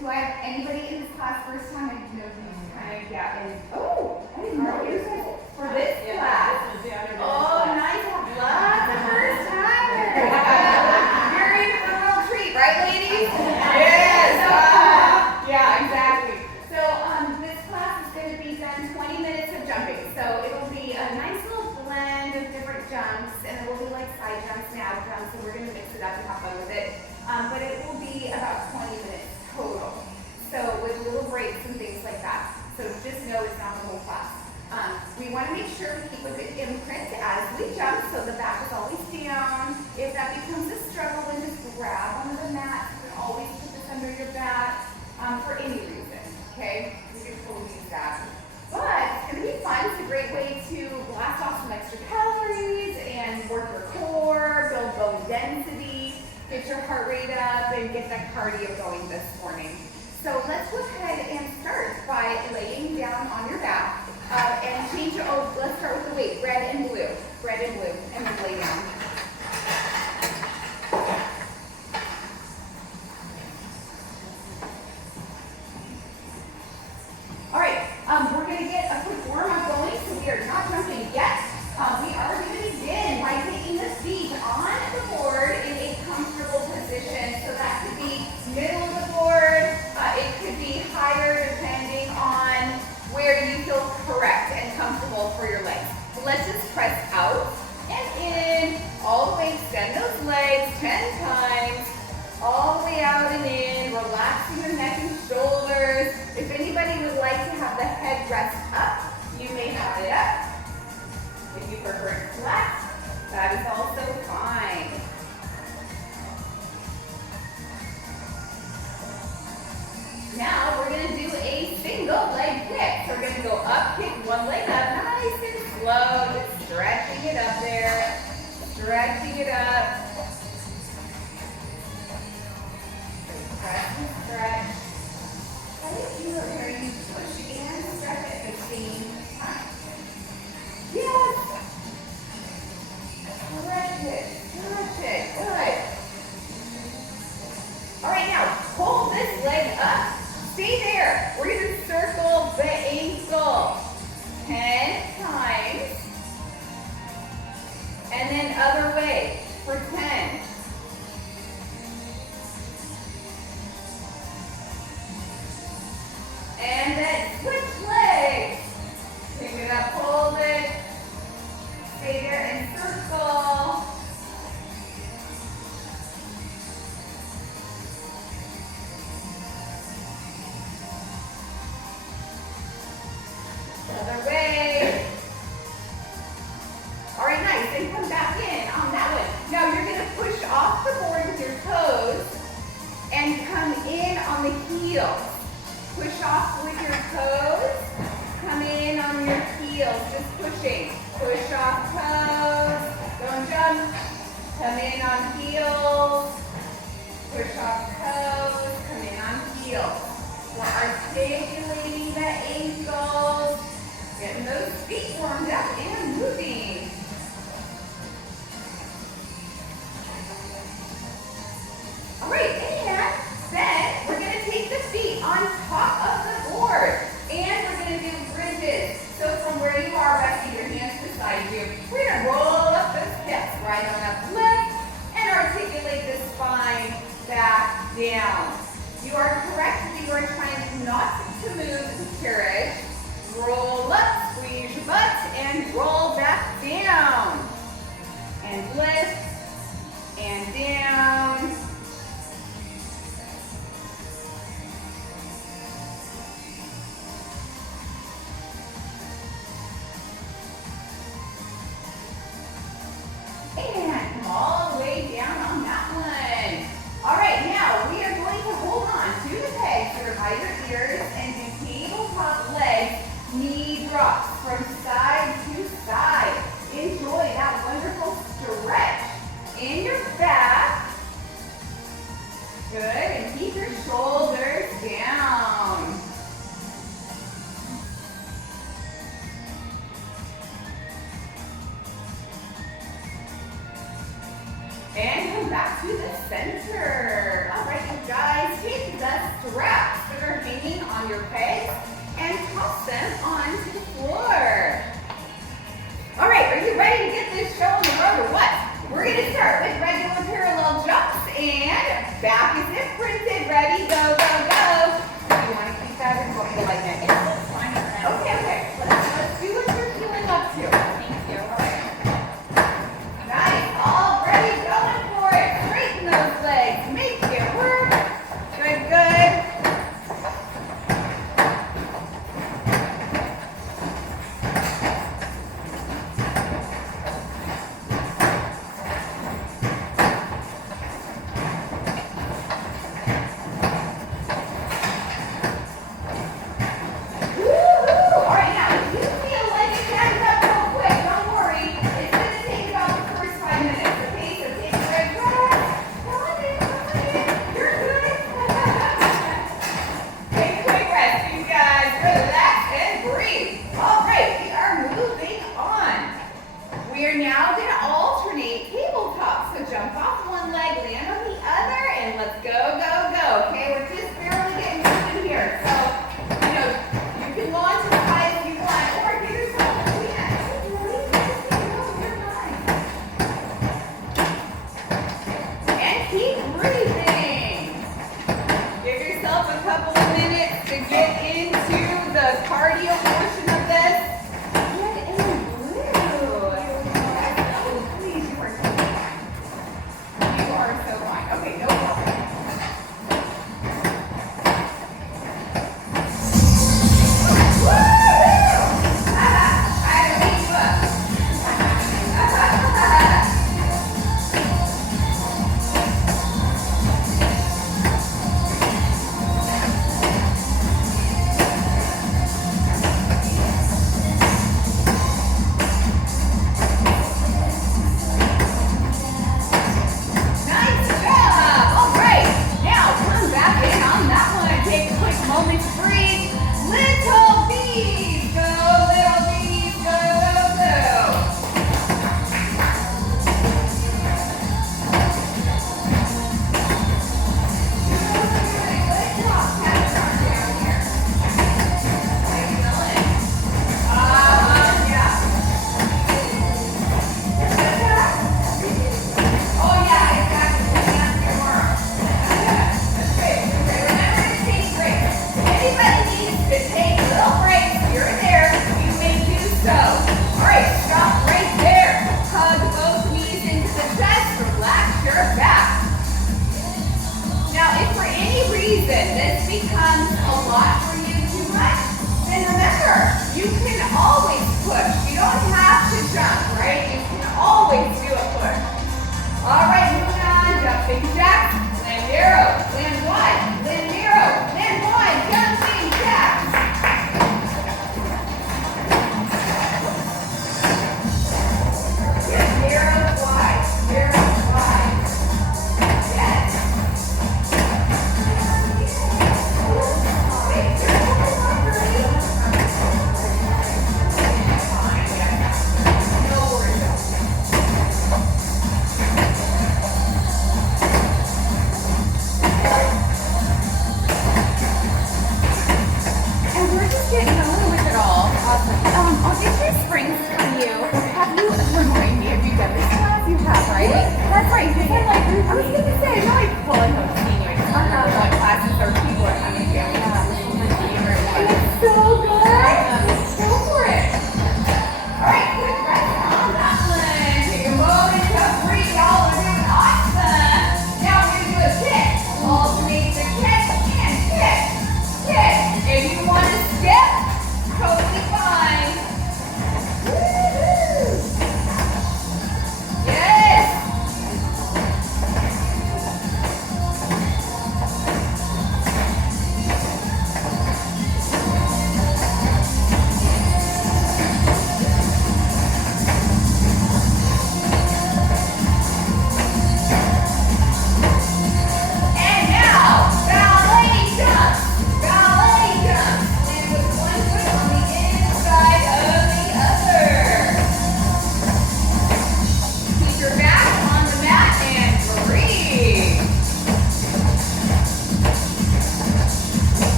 do I have anybody in this class first time? I know you kind of, yeah, and, oh, I didn't know you guys for this class. Oh, nice, lots of first timers. You're in for a real treat, right, ladies? Yes, yeah, exactly. So, this class is going to be done 20 minutes of jumping. So, it'll be a nice little blend of different jumps, and it will be like side jumps and ab jumps, so we're going to mix it up and have fun with it. But it will be about 20 minutes total. So with little breaks and things like that. So just know it's not the whole class. We want to make sure we keep a good imprint as we jump, so the back is always down. If that becomes a struggle, then just grab onto the mat. You can always put this under your back for any reason, okay? We can totally use that. But it's going to be fun. It's a great way to blast off some extra calories and work your core, build bone density, get your heart rate up, and get that cardio going this morning. So let's go ahead and start by laying down on your back and change your, let's start with the weight, red and blue, and then lay down. All right, we're going to get a quick warm-up going, so we are not jumping yet. We are going to begin by taking the feet on the board in a comfortable position. So that could be middle of the board, it could be higher depending on where you feel correct and comfortable for your legs. So let's just press out and in, all the way, extend those legs 10 times, all the way out and in, relaxing your neck and shoulders. If anybody would like to have the head rest up, you may have it up. If you prefer it flat, that is also fine. Now we're going to do a single leg kick. So we're going to go up, kick one leg up, nice and slow, just stretching it up there, stretching it up. Stretch and stretch. I think you are hearing me push and stretch at 15 times. Yes. Stretch it, good. All right, now hold this leg up. Stay there. We're going to circle the ankle 10 times. And then other way for 10. And then switch legs. Pick it up, hold it. Stay there and circle. Other way. All right, nice. And come back in on that one. Now you're going to push off the board with your toes and come in on the heels. Push off with your toes, come in on your heels, just pushing. Push off toes, don't jump, come in on heels, push off toes, come in on heels. We're articulating the ankles, getting those feet warmed up and moving. All right, and then we're going to take the feet on top of the board, and we're going to do bridges. So from where you are, resting your hands beside you, we're going to roll up those hips, right on up left, and articulate the spine back down. You are correct if you are trying not to move the carriage. Roll up, squeeze your butt, and roll back down. And lift, and down. And come all the way down on that one. All right, now we are going to hold on to the pegs that are by your ears and do tabletop legs, knee drops from side to side. Enjoy that wonderful stretch in your back. Good, and keep your shoulders down. And come back to the center. All right, you guys, take the straps your pegs and toss them onto the floor. All right, are you ready to get this show on the road or what? We're going to start with regular parallel jumps and back is imprinted. Ready, go, go, go. You want to keep that or want me to like that? Yeah, that's fine. Okay. Let's do what you're feeling up to. Thank you. All right. Nice. Already going for it. Straighten those legs. Make it work. Good. Great.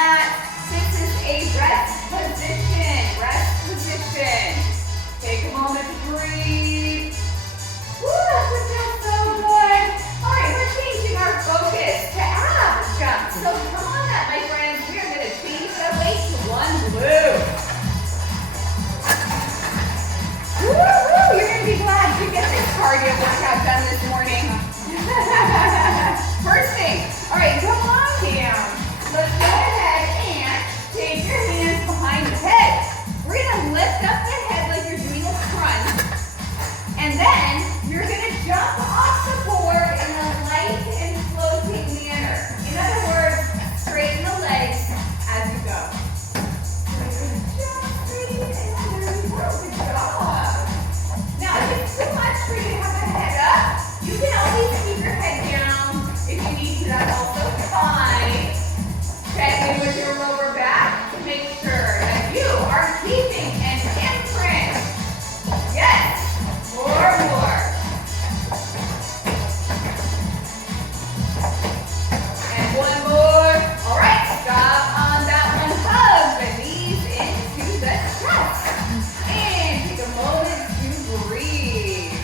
mat. This is a rest position. Rest position. Take a moment to breathe. Woo, that feels so good. All right, we're changing our focus to ab jumps. So come on up, my friends. We are going to change the weight to one glute. Woo, woo, you're going to be glad to get this cardio workout done this morning. First thing, all right, come on down. Let's go ahead and take your hands behind the head. We're going to lift up the head like you're doing a crunch. And then you're going to jump off the board in a light and floating manner. In other words, straighten the legs as you go. Just straighten and under. Good job. Now, if it's too much for you to have a head up, you can always keep your head down if you need to. That's also fine. Check in with your lower back to make sure that you are keeping an imprint. Yes. More. And one more. All right, stop on that one. Hug the knees into the chest. And take a moment to breathe.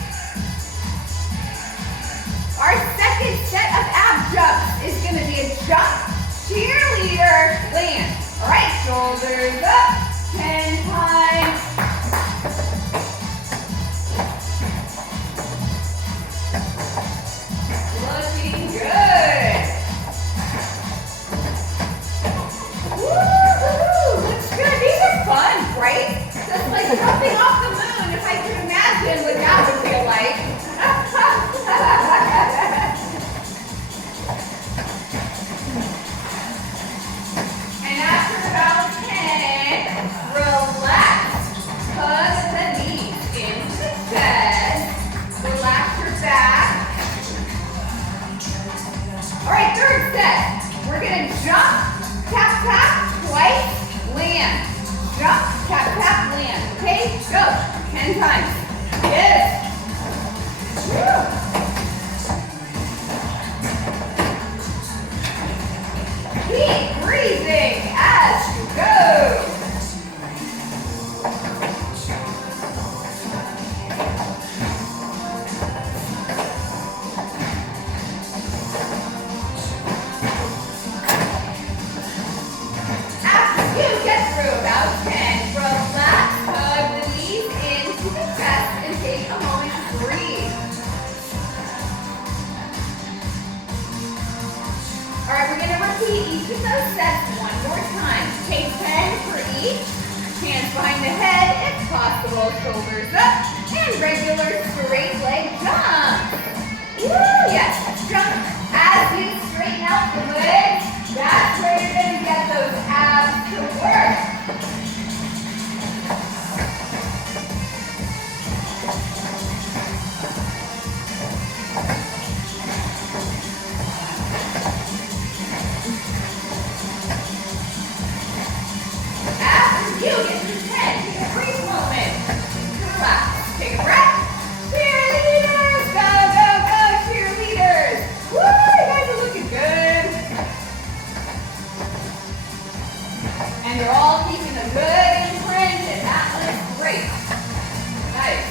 Our second set of ab jumps is going to be a jump, cheerleader, land. All right, shoulders up, 10 times. Looking good. Woo-hoo! Looks good. These are fun, right? Just like jumping off the moon, if I could imagine what that would feel like. And after about 10, relax. Hug the knees into the chest. Relax your back. All right, third set. We're going to jump, tap, tap, twice, land. Jump, tap, tap, land. Okay, go. 10 times. Yes. Woo. Keep breathing as you go. Each of those sets one more time. Take 10 for each. Hands behind the head if possible. Shoulders up. And regular straight leg jump. Woo! Yes, jump. As you straighten out the legs, that's where you're going to get those abs to work. You get to 10. Take a brief moment. Relax. Take a breath. Cheerleaders. Go, go, go, cheerleaders. Woo, you guys are looking good. And you're all keeping a good imprint, and that looks great. Nice.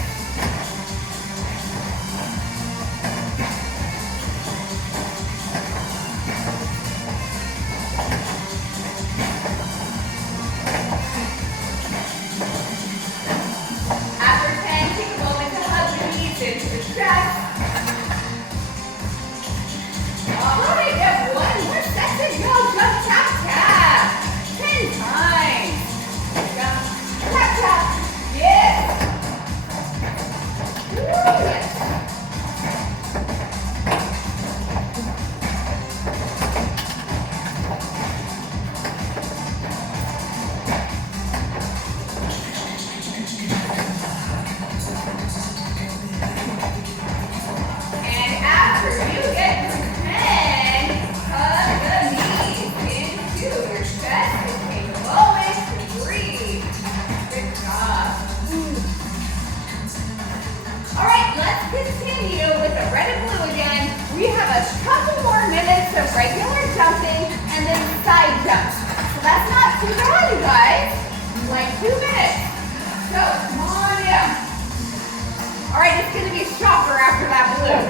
We have a couple more minutes of regular jumping and then side jumps. So like 2 minutes. So, come on down. All right, it's gonna be a shocker after that balloon.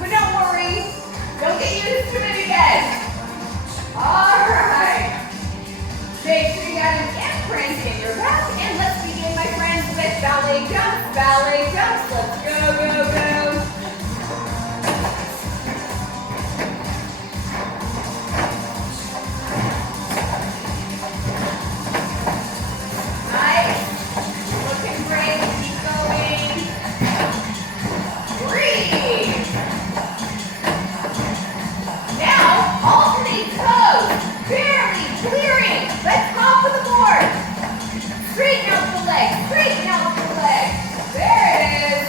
But don't worry, don't get used to it again. All right. Make sure you got an imprint in your back, and let's begin, my friends, with ballet jumps, ballet jumps. Let's go, go, go. Nice. Looking great. Keep going. Breathe. Now, alternate toes. Barely clearing the top of the board. Straighten out the leg. Straighten out the leg. There it is.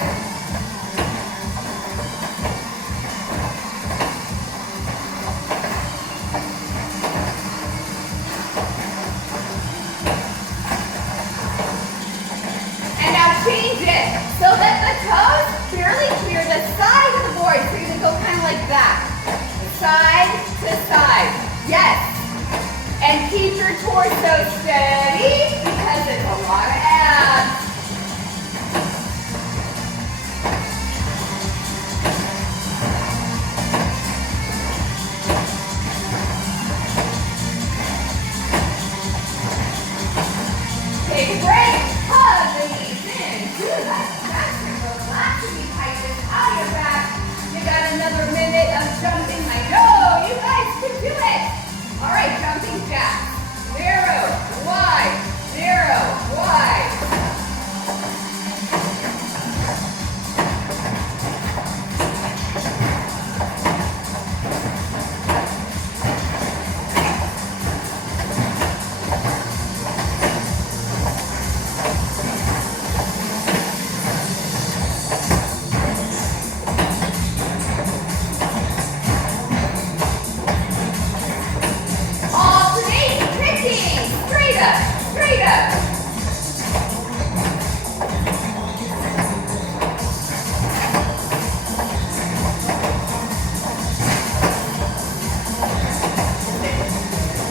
And now change it so that the toes barely clear the side of the board. So you're going to go kind of like that. Side to side. Yes. And keep your torso steady because it's a lot of abs. Take a break. Hug the knees in. Do that. That's it. Relax and you tight this out of your back. You got another minute of jumping. I know you guys can do it. All right, jumping jacks. Narrow, wide, narrow, wide. Straight up.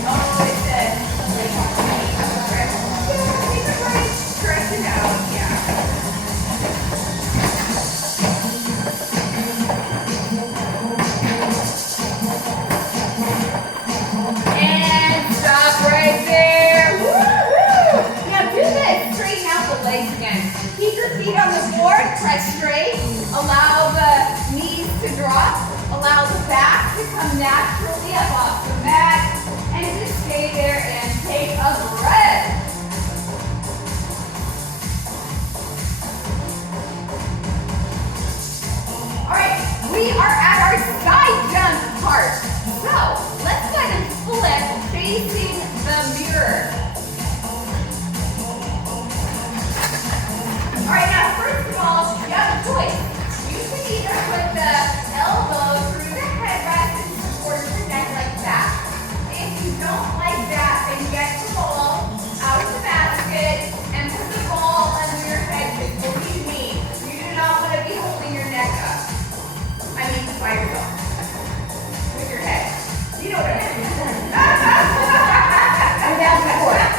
Oh, it says, take a break, stretch it out, yeah. And stop right there. Keep your feet on the floor, press straight, allow the knees to drop, allow the back to come naturally up off the mat, and just stay there and take a breath. All right, we are at our side jump part. So let's go ahead and flip facing the mirror. All right, now first of all, you have a choice. You can either put the elbow through the headrest and support your neck like that. If you don't like that, then get the ball out of the basket and put the ball under your head. Because believe me, you do not want to be holding your neck up. I mean, by yourself. With your head. You know what I mean? And down the floor.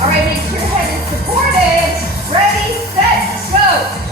All right, make sure your head is supported. Ready, set, go.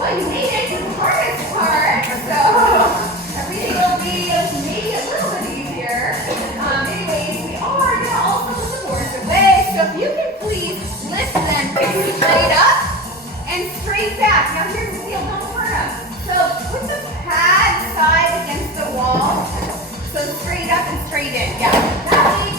Well, you made it to the hardest part, so everything will be maybe a little bit easier. Anyways, we are going to also put the boards away, so if you can please lift them straight up and straight back. Now here's the deal, don't turn them. So put the pad side against the wall, so straight up and straight in. Yeah, that way